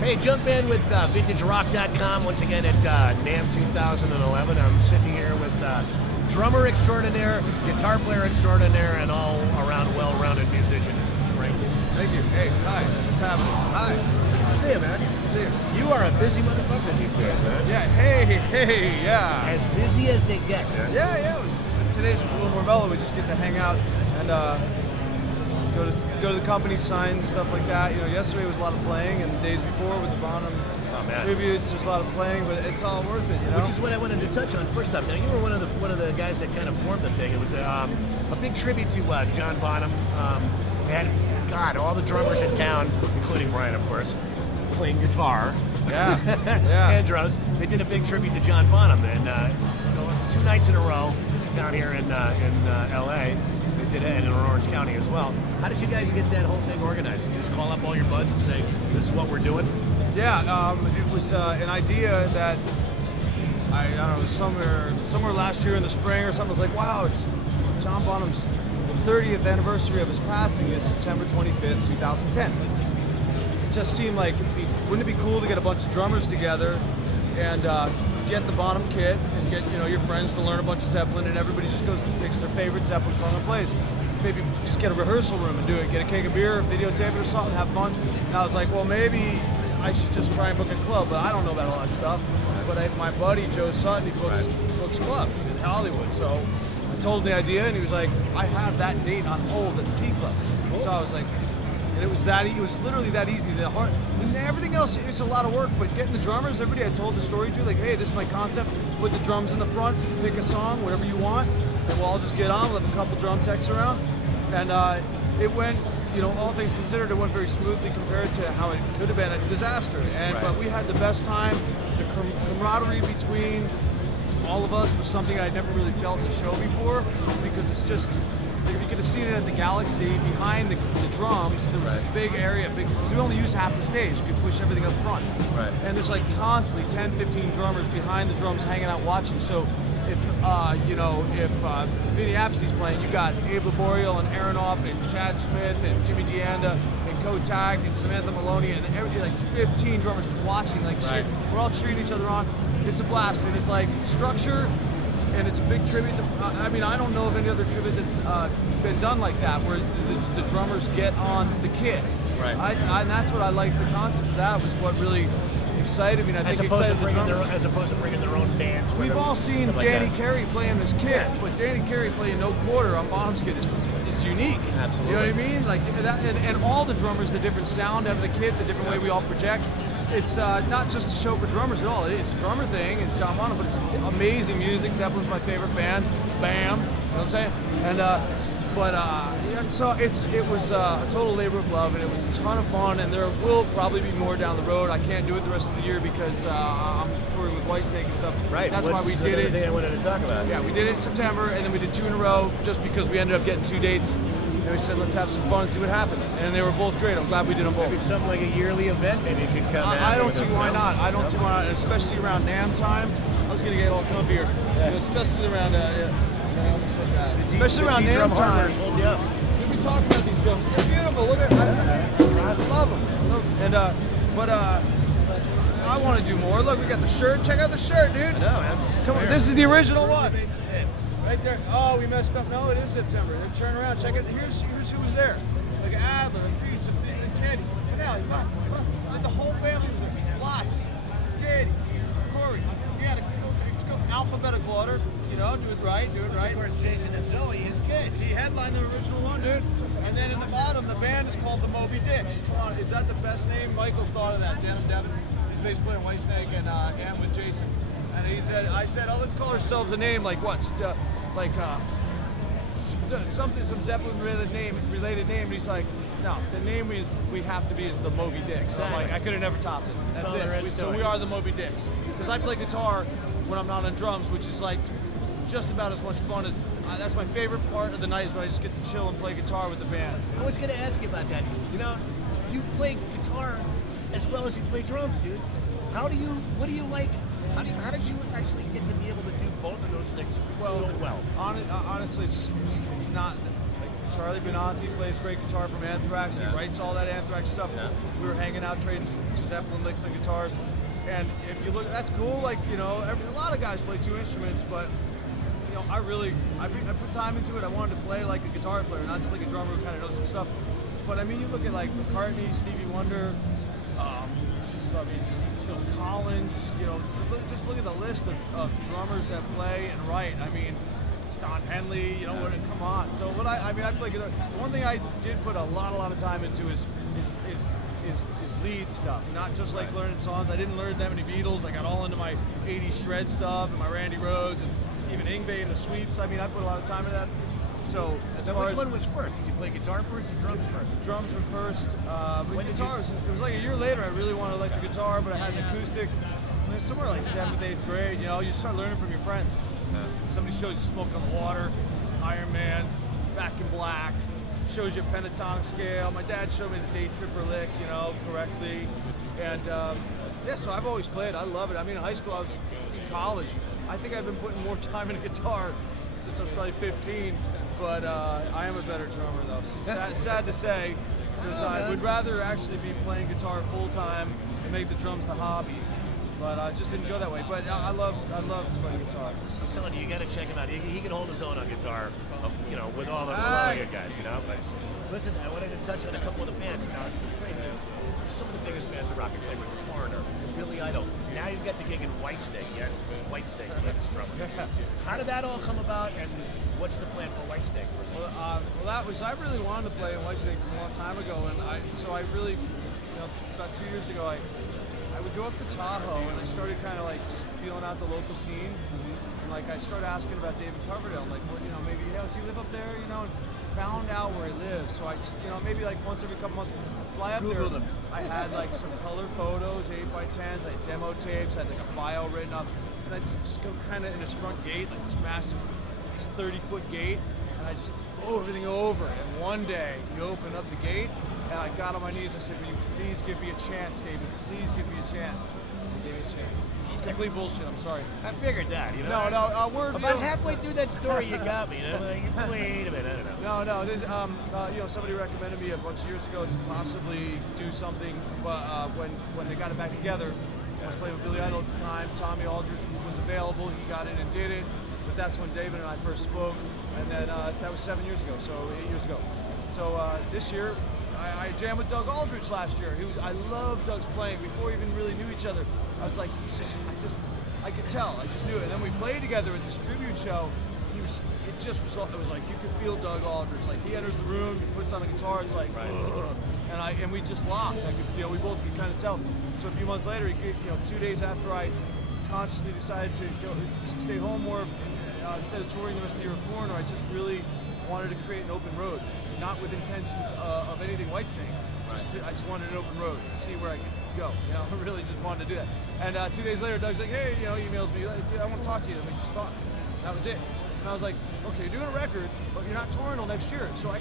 Hey, jump in with VintageRock.com once again at NAMM 2011. I'm sitting here with drummer extraordinaire, guitar player extraordinaire, and all-around well-rounded musician, Briian Tichy. Thank you. Hey, hi. What's happening? Hi. Good to see you, man. Good to see you. You are a busy motherfucker these days, man. Yeah. Hey. Yeah. As busy as they get, man. Yeah. Today's a little more mellow. We just get to hang out and go to the company, sign stuff like that. You know, yesterday was a lot of playing, and the days before with the Bonham tributes, there's a lot of playing, but it's all worth it, you know. Which is what I wanted to touch on first off. Now, you were one of the guys that kind of formed the thing. It was a big tribute to John Bonham. They had all the drummers in town, including Brian, of course, playing guitar. Yeah. And drums. They did a big tribute to John Bonham, and 2 nights in a row down here in L.A. They did it, and in Orange County as well. How did you guys get that whole thing organized? Did you just call up all your buds and say, "This is what we're doing"? Yeah, it was an idea that I don't know, somewhere last year in the spring or something. I was like, wow, it's John Bonham's the 30th anniversary of his passing is September 25th, 2010. It just seemed like wouldn't it be cool to get a bunch of drummers together and get the Bonham kit and get your friends to learn a bunch of Zeppelin, and everybody just goes and picks their favorite Zeppelin song and plays. Maybe just get a rehearsal room and do it. Get a keg of beer, videotape it or something, have fun. And I was like, well, maybe I should just try and book a club, but I don't know about all that stuff. But my buddy Joe Sutton, he books clubs in Hollywood. So I told him the idea, and he was like, I have that date on hold at the Key Club. Cool. So I was like, and it was literally that easy. And everything else, it's a lot of work, but getting the drummers, everybody I told the story to, like, hey, this is my concept. Put the drums in the front, pick a song, whatever you want, and we'll all just get on. We'll have a couple drum techs around, and it went. All things considered, it went very smoothly compared to how it could have been a disaster. But we had the best time. The camaraderie between all of us was something I'd never really felt in the show before, because it's just, you could have seen it at the Galaxy. Behind the drums, there was this big area, because we only use half the stage. You could push everything up front. Right. And there's like constantly 10, 15 drummers behind the drums hanging out watching. So if Vinny Appice is playing, you got Abe Laboriel and Aronoff and Chad Smith and Jimmy Deanda and Kotak and Samantha Maloney and everybody, like 15 drummers just watching, like shit. We're all cheering each other on. It's a blast, and it's like structure, and it's a big tribute to, I don't know of any other tribute that's been done like that, where the drummers get on the kit. Right. And that's what I liked. The concept of that was what really excited me. And I think excited the drummers. As opposed to bringing their own bands. We've all seen Danny Carey playing this kit, but Danny Carey playing no quarter on Bonham's kit is unique. Absolutely. You know what I mean? Like that, and all the drummers, the different sound out of the kit, the different way we all project. It's not just a show for drummers at all. It's a drummer thing. It's John Bonham, but it's amazing music. Zeppelin's my favorite band. Bam. You know what I'm saying? And so it was a total labor of love, and it was a ton of fun, and there will probably be more down the road. I can't do it the rest of the year because I'm touring with Whitesnake and stuff. Right. That's why we did it. Thing I wanted to talk about. Yeah, we did it in September, and then we did 2 in a row just because we ended up getting 2 dates. And we said, let's have some fun and see what happens. And they were both great. I'm glad we did them both. Maybe something like a yearly event, maybe it could come out. I don't see why not. I don't see why not, and especially around NAMM time. I was going to get all comfier. Especially around, especially around NAMM time. We'll be talking about these drums. They're beautiful. Look at I love them. And I want to do more. Look, we got the shirt. Check out the shirt, dude. I know, man. Come on. This is the original one. Right there. Oh, we messed up. No, it is September. Then turn around. Check it. Here's who was there. Like Adler and Priest and Kenny. Get out. Look. The whole family was there. Lots. Katie. Corey. Yeah, it's alphabetical order. Do it right. Of course, Jason and Zoe, his kids. He headlined the original one, dude. And then in the bottom, the band is called the Moby Dicks. Come on, is that the best name? Michael thought of that. Devin, he's bass player in Whitesnake and with Jason. And I said, oh, let's call ourselves a name like what? Some Zeppelin related name. And he's like, no, the name we have to be is the Moby Dicks. So I'm like, I could have never topped it. That's it. So we are the Moby Dicks. Because I play guitar when I'm not on drums, which is like just about as much fun as, that's my favorite part of the night is when I just get to chill and play guitar with the band. I was going to ask you about that. You play guitar as well as you play drums, dude. What do you like? How did you actually get to be able to do both of those things so well? Honestly, it's not, Charlie Benanti plays great guitar from Anthrax. He writes all that Anthrax stuff. Yeah. We were hanging out trading some Zeppelin licks on guitars. And if you look, that's cool. Like, you know, a lot of guys play 2 instruments, but you know, I put time into it. I wanted to play like a guitar player, not just like a drummer who kind of knows some stuff. But I mean, you look at like McCartney, Stevie Wonder, Phil Collins. You know, just look at the list of drummers that play and write. I mean, Don Henley. You know, come on. So what I play guitar. One thing I did put a lot of time into is lead stuff, not just like learning songs. I didn't learn that many Beatles. I got all into my 80s shred stuff and my Randy Rhoads and even Yngwie and the sweeps. I mean, I put a lot of time into that. So which one was first? Did you play guitar first or drums first? Drums were first. Guitars. It was like a year later. I really wanted electric guitar, but I had an acoustic. And then somewhere like 7th, 8th grade. You know, you start learning from your friends. Somebody shows you Smoke on the Water, Iron Man, Back in Black. Shows you a pentatonic scale. My dad showed me the Day Tripper lick, you know, correctly. And so I've always played. I love it. I mean, in high school, I was in college. I think I've been putting more time into guitar since I was probably 15. But I am a better drummer, though. Sad to say, because I would rather actually be playing guitar full time and make the drums a hobby. But I just didn't go that way. But I love playing guitar. I'm telling you, you got to check him out. He can hold his own on guitar, you know, with all the good guys, you know. But listen, I wanted to touch on a couple of the bands. Now, some of the biggest bands in rock. You played with Foreigner, Billy Idol. Now you've got the gig in Whitesnake. Yes, this is Whitesnake's latest drummer. How did that all come about, and what's the plan for Whitesnake? I really wanted to play in Whitesnake from a long time ago, and I really, you know, about 2 years ago, I would go up to Tahoe and I started kind of like just feeling out the local scene. And like I started asking about David Coverdale, like, well, you know, maybe, does he live up there, you know, and found out where he lives. So I, you know, maybe like once every couple months, I'd fly up there. I had like some color photos, 8x10s, I had demo tapes, I had like a bio written up. And I'd just go kind of in his front gate, like this massive, this 30-foot gate, and I just blow everything over. And one day, he opened up the gate, and I got on my knees and said, will you please give me a chance, David? Please give me a chance. He gave me a chance. It's complete bullshit, I'm sorry. I figured that, you know. Word. About halfway through that story, you got me. You know? Like, wait a minute, I don't know. No, there's, you know, somebody recommended me a bunch of years ago to possibly do something, but when they got it back together, I was playing with Billy Idol at the time. Tommy Aldridge was available. He got in and did it. But that's when David and I first spoke. And then that was 7 years ago, so 8 years ago. So this year, I jammed with Doug Aldrich last year. I loved Doug's playing before we even really knew each other. I was like, I could tell. I just knew it. And then we played together at this tribute show. It was like you could feel Doug Aldrich. Like he enters the room, he puts on a guitar. It's like, ugh. And we just locked. We both could kind of tell. So a few months later, 2 days after I consciously decided to stay home more instead of touring the rest of the year with Foreigner, I just really wanted to create an open road, not with intentions of anything Whitesnake. I just wanted an open road to see where I could go. You know, I really just wanted to do that. And 2 days later, Doug's like, hey, you know, he emails me, I want to talk to you. And we just talked. That was it. And I was like, okay, you're doing a record, but you're not touring until next year, so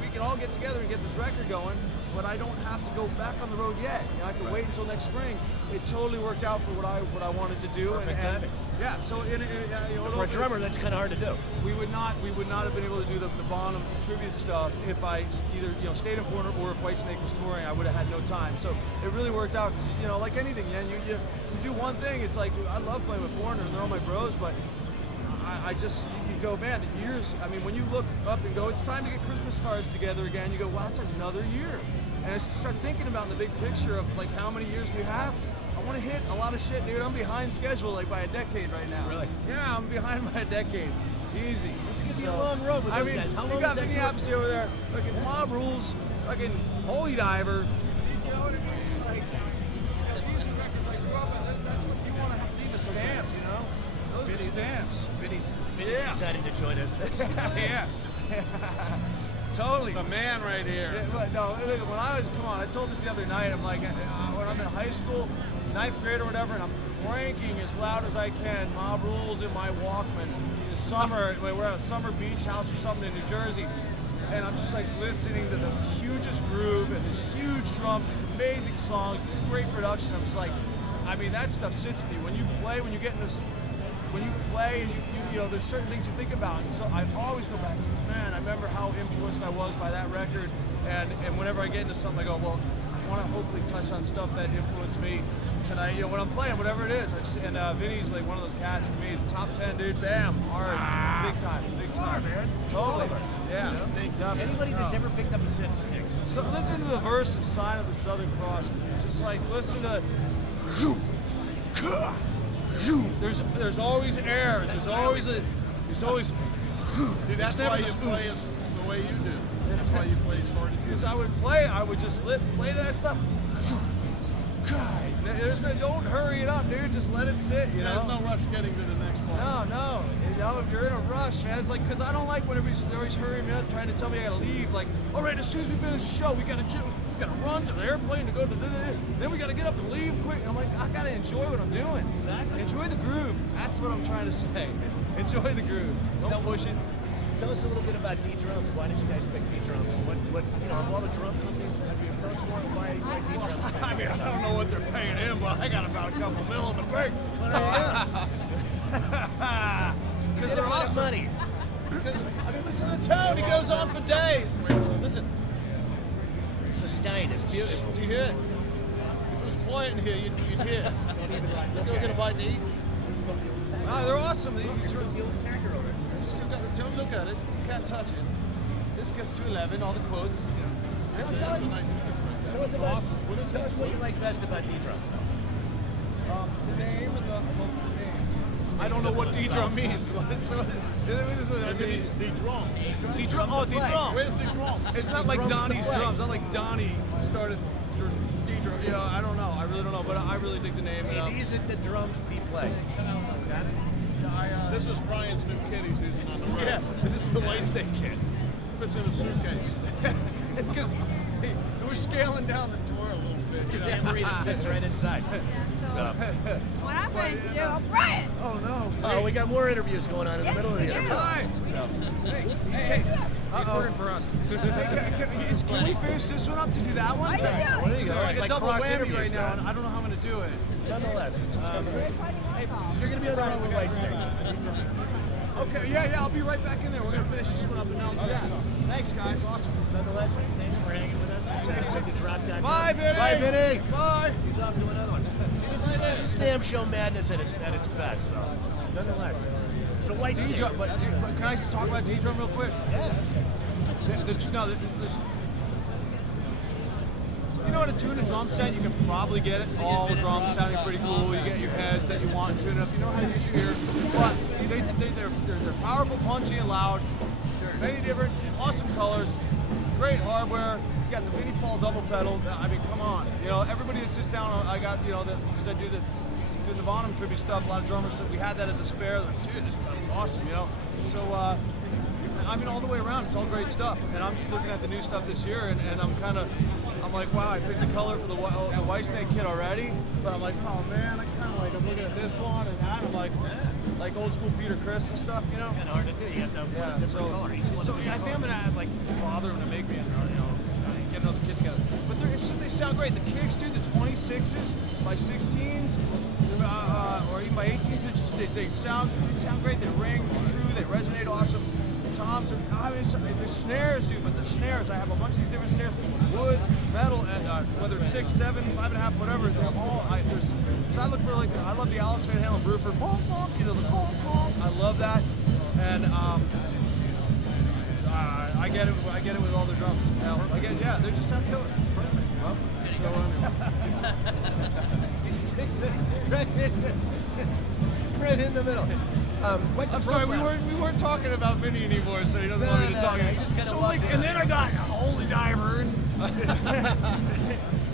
we can all get together and get this record going, but I don't have to go back on the road yet. You know, I can wait until next spring. It totally worked out for what I wanted to do. Perfect timing. Yeah, so for a drummer, that's kind of hard to do. We would not have been able to do the Bonham tribute stuff if I either stayed in Foreigner or if Whitesnake was touring. I would have had no time. So it really worked out because like anything, you do one thing. It's like I love playing with Foreigner and they're all my bros, but you go, man, years. I mean, when you look up and go, it's time to get Christmas cards together again. You go, wow, that's another year. And I start thinking about the big picture of like how many years we have. I want to hit a lot of shit, dude. I'm behind schedule like by a decade right now. Really? Yeah, I'm behind by a decade. Easy. It's gonna be a long road with those guys. How long you got Vinny Appice over there, fucking Mob Rules, fucking Holy Diver. You know what I mean? It's like these are records I grew up on. That's what you want to leave a stamp, you know? Those are stamps. Vinny's decided to join us. Yeah. Totally. The man right here. Yeah, but no, when I told this the other night, I'm like, when I'm in high school, 9th grade or whatever, and I'm cranking as loud as I can, Mob Rules in my Walkman. In the summer, we're at a summer beach house or something in New Jersey, and I'm just like listening to the hugest groove and this huge drums, these amazing songs, this great production. I'm just like, I mean, that stuff sits with you. When you play, when you get into when you play and you know, there's certain things you think about. And so I always go back to, man, I remember how influenced I was by that record. And whenever I get into something, I go, well, I want to hopefully touch on stuff that influenced me tonight. You know, when I'm playing, whatever it is. And Vinny's like one of those cats to me. It's top 10, dude. Bam, hard, big time, man. Totally. All of us. Yeah. You know? Anybody that's ever picked up a set of sticks. So listen to the verse of Sign of the Southern Cross. Just like listen to. There's always air. There's always. Dude, that's why you play the way you do. That's why you play as hard as you do. Because I would just play that stuff. Don't hurry it up, dude. Just let it sit. You know. There's no rush getting to the next part. No. You know, if you're in a rush, man, it's like because I don't like when they're always hurrying me up, trying to tell me I gotta leave. Like, all right, as soon as we finish the show, we gotta run to the airplane to go to then we gotta get up and leave quick. And I'm like, I gotta enjoy what I'm doing. Exactly. Enjoy the groove. That's what I'm trying to say. Enjoy the groove. Don't push it. Tell us a little bit about D-Drums. Why did you guys pick D-Drums? What you know, of all the drum companies, tell us more why D-Drums. I mean, I don't know what they're paying him, but I got about a couple mil in the bank. Because they're awesome. Money. I mean, listen to the tone. He goes on for days. Listen. Sustained. It's beautiful. Do you hear it? If it was quiet in here, you'd hear it. Go get a bite to eat. They're awesome. The old Tacker owners. Don't look at it. You can't touch it. This goes to 11. All the quotes. Tell us what you like best about D-Drums. The name and the name. I don't know what D-Drum means. D-Drum. D-Drum. Oh, D-Drum. Where's the drum? It's not like Donnie's drums. Not like Donnie started D-Drum. You know, I don't know. I really don't know. But I really dig the name. These are the drums he played. Got it? This is Brian's new kit he's using on the road. Yeah, this is the White Snake kit. Fits in a suitcase. Because we're scaling down the door a little bit. It's a tambourine that fits right inside. What I'm going to do, Brian! Oh, no. Oh, we got more interviews going on in the middle of the interview. Hi. He's working for us. Can we finish this one up to do that one? What are you doing? It's like a double whammy right now, and I don't know how I'm going to do it. Nonetheless, you're going to be on the road with White Snake. Okay, yeah, I'll be right back in there. We're going to finish this one up and now do that. Thanks, guys. Awesome. Nonetheless, thanks for hanging with us. Bye, Vinny. Bye, Vinny. Bye. He's off to another one. See, this is NAMM show madness at its best. So, nonetheless, so White Snake. D-Drum, but can I talk about D-Drum real quick? Yeah. You know how to tune a drum set, you can probably get it. All drums sounding pretty cool. You get your heads that you want to tune up. You know how to use your ear. But they're powerful, punchy, and loud. They're many different, awesome colors. Great hardware. You got the Vinny Paul double pedal. I mean, come on. You know, everybody that sits down, I got, you know, because I do the Bonham tribute stuff. A lot of drummers, we had that as a spare. Like, dude, this pedal's awesome, you know. So, I mean, all the way around, it's all great stuff. And I'm just looking at the new stuff this year, and I'm like, wow, I picked a color for the White Snake kit already, but I'm like, oh man, I'm looking at this one and that. I'm like old school Peter Criss and stuff, you know. It's kind of hard to do. You have to have a different color. I think I'm gonna bother them to make me, get another kit together. But they sound great. The kicks, dude, the 26s by 16s, or even by 18s, they sound great. They ring true. They resonate awesome. Toms, the snares, dude, but the snares, I have a bunch of these different snares, wood, metal, and whether it's 6, 7, 5.5, whatever, they're all, so I look for, I love the Alex Van Halen Bruford, bonk, bonk, you know, the bonk, bonk, I love that, and I get it with all the drums, they just sound killer. Perfect. Well, He sticks it right in the middle. I'm sorry, we weren't talking about Vinny anymore, so he doesn't want me to talk. And then I got Holy Diver.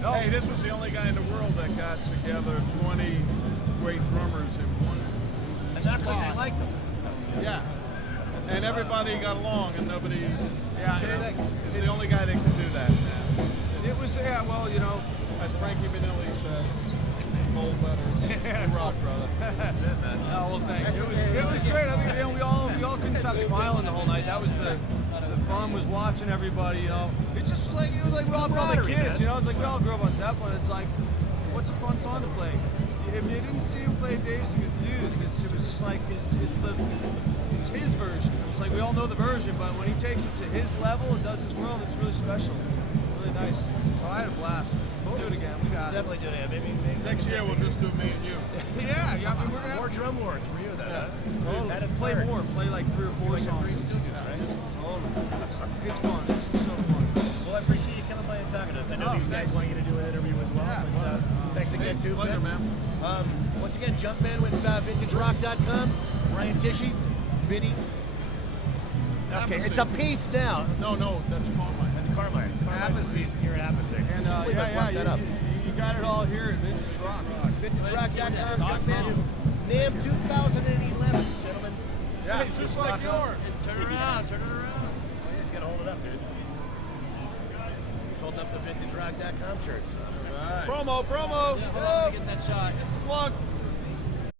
Hey, this was the only guy in the world that got together 20 great drummers in one. And not because they liked them. Yeah. And everybody got along, and nobody. Yeah, it's the only guy that can do that. It was, well, you know, as Frankie Manilli says. Gold letters. Rock, brother. That's it, man. Oh, well, thanks. It was great. I mean, you know, we all couldn't stop smiling the whole night. That was the fun was watching everybody. You know, it was like we all grew up on the kids. You know, it's like we all grew up on Zeppelin. It's like, what's a fun song to play? If you didn't see him play Dazed and Confused, it was just like it's his version. It's like we all know the version, but when he takes it to his level and does his world, it's really special, really nice. So I had a blast. We'll do it again. We got it. Definitely do that. Maybe Next year we'll just do me and you. Yeah, I mean, we're gonna more have drum wars for you then. Huh? totally. That'd Play burn. more. Play like 3 or 4 Like the songs. Three Stooges, right? Totally. It's fun. It's so fun. Well, I appreciate you coming by and talking to us. I know these guys thanks. want you to do an interview as well. Yeah, But, thanks again, too, Pleasure, Vin. man. Once again, Jumpman with VintageRock.com. Briian Tichy, Vinny. Okay, Appice. it's a piece now. No, that's Carmine. That's Carmine. Appice. Here at Appice. And Believe I fucked that up. you got it all here at Vintage Rock. VintageRock.com, Jumpman. NAMM 2011, gentlemen. Yeah, It's just like yours. Turn it around. Oh, yeah, he's got to hold it up, dude. He's holding up the VintageRock.com shirts. Promo. Yeah, hold on, let me get that shot. Plug.